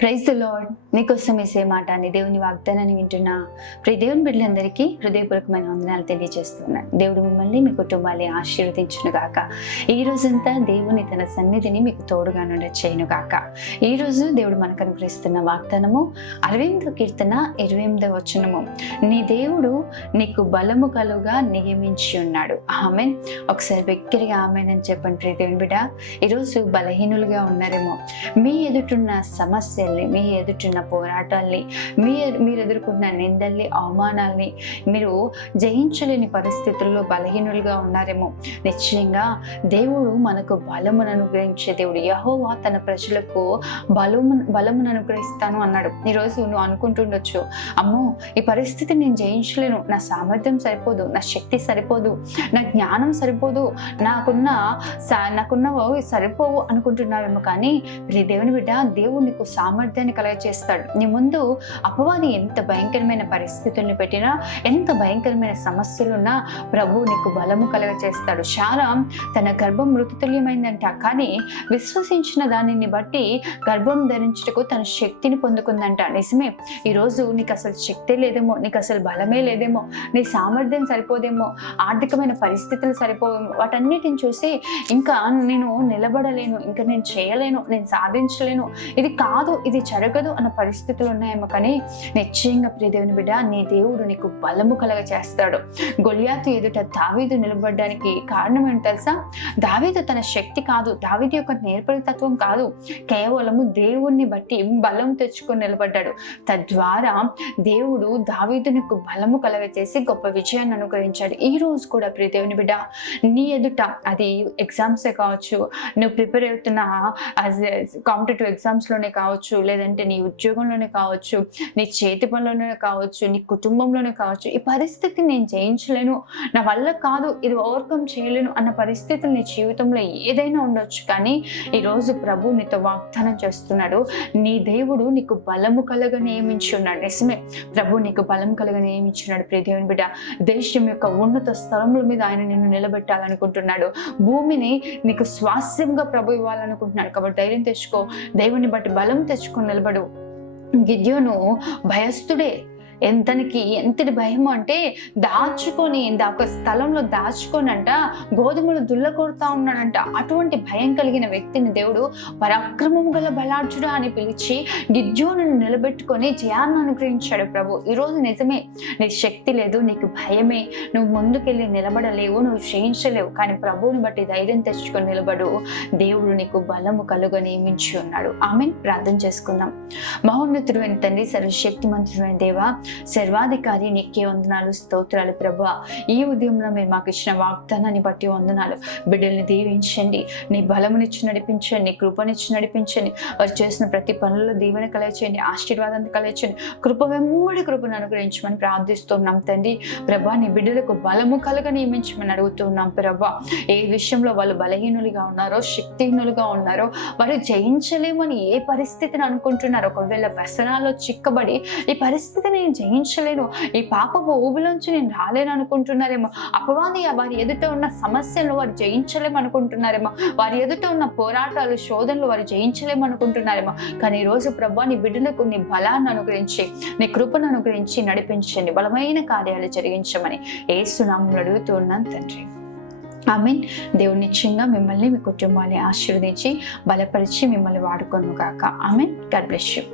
Praise the lord. నీకోసం వేసే మాట అని దేవుని వాగ్దానాన్ని వింటున్న ప్రియ దేవుని బిడ్డలందరికీ హృదయపూర్వకమైన వందనాలు తెలియజేస్తున్నాను. దేవుడు మిమ్మల్ని మీ కుటుంబాన్ని ఆశీర్వదించును గాక. ఈ రోజంతా దేవుని తన సన్నిధిని మీకు తోడుగా చేయను గాక. ఈ రోజు దేవుడు మనకు అనుగ్రహిస్తున్న వాగ్దానము 68వ కీర్తన 28వ వచనము. నీ దేవుడు నీకు బలము కలుగా నియమించి ఉన్నాడు. ఆమేన్. ఒకసారి బిగ్గరగా ఆమేన్ అని చెప్పండి ప్రియ దేవుని బిడ్డ. ఈరోజు బలహీనులుగా ఉన్నారేమో, మీ ఎదుటున్న సమస్యల్ని, మీ ఎదుటిన్న పోరాటాల్ని, మీరు ఎదుర్కొన్న నిందల్ని, అవమానాల్ని మీరు జయించలేని పరిస్థితుల్లో బలహీనులుగా ఉన్నారేమో. నిశ్చయంగా దేవుడు మనకు బలమును అనుగ్రహించే దేవుడు. యెహోవా తన ప్రజలకు బలమును అనుగ్రహిస్తాను అన్నాడు. ఈరోజు నువ్వు అనుకుంటుండొచ్చు, అమ్మో ఈ పరిస్థితి నేను జయించలేను, నా సామర్థ్యం సరిపోదు, నా శక్తి సరిపోదు, నా జ్ఞానం సరిపోదు, నాకున్నవో సరిపోవు అనుకుంటున్నావేమో. కానీ దేవుని బిడ్డ, దేవుడు నీకు సామర్థ్యాన్ని కలగచేస్తాడు. నీ ముందు అపవాది ఎంత భయంకరమైన పరిస్థితుల్ని పెట్టినా, ఎంత భయంకరమైన సమస్యలున్నా ప్రభువు నీకు బలము కలగచేస్తాడు. శారా తన గర్భం మృతతుల్యమైందంట, కానీ విశ్వసించిన దానిని బట్టి గర్భం ధరించుటకు తన శక్తిని పొందుకుందంట. నిజమే, ఈరోజు నీకు అసలు శక్తి లేదేమో, నీకు అసలు బలమే లేదేమో, నీ సామర్థ్యం సరిపోదేమో, ఆర్థికమైన పరిస్థితులు సరిపోవేమో, వాటన్నిటిని చూసి ఇంకా నేను నిలబడలేను, ఇంకా నేను చేయలేను, నేను సాధించలేను, ఇది కాదు, ఇది జరగదు అన్న పరిస్థితులు ఉన్నాయేమో. కానీ నిశ్చయంగా ప్రియ దేవుని బిడ్డ, నీ దేవుడు నీకు బలము కలగ చేస్తాడు. గొలియాతు ఎదుట దావీదు నిలబడడానికి కారణం ఏంటో తెలుసా? దావీదు తన శక్తి కాదు, దావీదు యొక్క నేర్పరితత్వం కాదు, కేవలము దేవుణ్ణి బట్టి బలం తెచ్చుకొని నిలబడ్డాడు. తద్వారా దేవుడు దావీదునికి బలము కలగ చేసి గొప్ప విజయాన్ని అనుగ్రహించాడు. ఈ రోజు కూడా ప్రియ దేవుని బిడ్డ, నీ ఎదుట అది ఎగ్జామ్సే కావచ్చు, నువ్వు ప్రిపేర్ అవుతున్న కాంపిటేటివ్ ఎగ్జామ్స్లోనే కావచ్చు, లేదంటే నీ ఉద్యోగంలోనే కావచ్చు, నీ చేతి పనిలోనే కావచ్చు, నీ కుటుంబంలోనే కావచ్చు, ఈ పరిస్థితి నేను జయించలేను, నా వల్ల కాదు, ఇది ఓవర్కమ్ చేయలేను అన్న పరిస్థితులు నీ జీవితంలో ఏదైనా ఉండొచ్చు. కానీ ఈరోజు ప్రభు నీతో వాగ్దానం చేస్తున్నాడు, నీ దేవుడు నీకు బలము కలగ నియమించి ఉన్నాడు. నిజమే, ప్రభు నీకు బలం కలగ నియమించున్నాడు. ప్రియ దేవుని బిడ్డ, దేశం యొక్క ఉన్నత స్థలముల మీద ఆయన నిన్ను నిలబెట్టాలనుకుంటున్నాడు. భూమిని నీకు స్వాస్యంగా ప్రభు ఇవ్వాలనుకుంటున్నాడు. కాబట్టి ధైర్యం తెచ్చుకో, దేవుని బట్టి బలం తెచ్చుకొని నిలబడు. గిద్యోను భయస్థుడే. ఎంతటి భయము అంటే దాచుకొని ఒక స్థలంలో దాచుకోనంట గోధుమలు దుల్ల కొడతా ఉన్నాడంట. అటువంటి భయం కలిగిన వ్యక్తిని దేవుడు పరాక్రమము గల బలార్జుడు అని పిలిచి గిద్యోను నిలబెట్టుకొని జయాన్ని అనుగ్రహించాడు ప్రభు. ఈరోజు నిజమే, నీకు శక్తి లేదు, నీకు భయమే, నువ్వు ముందుకెళ్ళి నిలబడలేవు, నువ్వు క్షయించలేవు. కానీ ప్రభువుని బట్టి ధైర్యం తెచ్చుకొని నిలబడు. దేవుడు నీకు బలము కలుగ నియమించి ఉన్నాడు. ఆమేన్. ప్రార్థన చేసుకుందాం. మహోన్నతుడు అయిన తండ్రి, సర్వశక్తిమంతుడైన దేవా, సర్వాధికారి, నీకే వందనాలు, స్తోత్రాలు ప్రభువా. ఈ ఉదయంలో మీరు మాకు ఇచ్చిన వాగ్దానాన్ని బట్టి వందనాలు. బిడ్డల్ని దీవించండి, నీ బలమునిచ్చి నడిపించండి, నీ కృపనిచ్చి నడిపించండి. వారు చేసిన ప్రతి పనుల్లో దీవెన కలగచేయండి, ఆశీర్వాదాన్ని కలగచేయండి, కృప వెంబడి కృపను అనుగ్రహించమని ప్రార్థిస్తున్నాం తండ్రి. ప్రభా, నీ బిడ్డలకు బలము కలగ నియమించమని అడుగుతున్నాం ప్రభా. ఏ విషయంలో వాళ్ళు బలహీనులుగా ఉన్నారో, శక్తిహీనులుగా ఉన్నారో, వారు జయించలేమని ఏ పరిస్థితిని అనుకుంటున్నారో, ఒకవేళ వ్యసనాల్లో చిక్కబడి ఈ పరిస్థితిని నేను జయించలేను, ఈ పాపపు ఊబిలోంచి నేను రాలేను అనుకుంటున్నారేమో, అపవాది వారి ఎదుట ఉన్న సమస్యలు వారు జయించలేము అనుకుంటున్నారేమో, వారి ఎదుట ఉన్న పోరాటాలు, శోధనలు వారు జయించలేము అనుకుంటున్నారేమో. కానీ ఈరోజు ప్రభా, నీ బిడ్డలకు నీ బలాన్ని అనుగ్రహించి, నీ కృపను అనుగ్రహించి నడిపించండి, బలమైన కార్యాలు జరిగించమని యేసు నామములో అడుగుతూ ఉన్నాను తండ్రి. ఆమేన్. దేవుడు నిశ్చయంగా మిమ్మల్ని, మీ కుటుంబాన్ని ఆశీర్వదించి బలపరిచి మిమ్మల్ని వాడుకొను గాక. ఆమేన్. God bless you.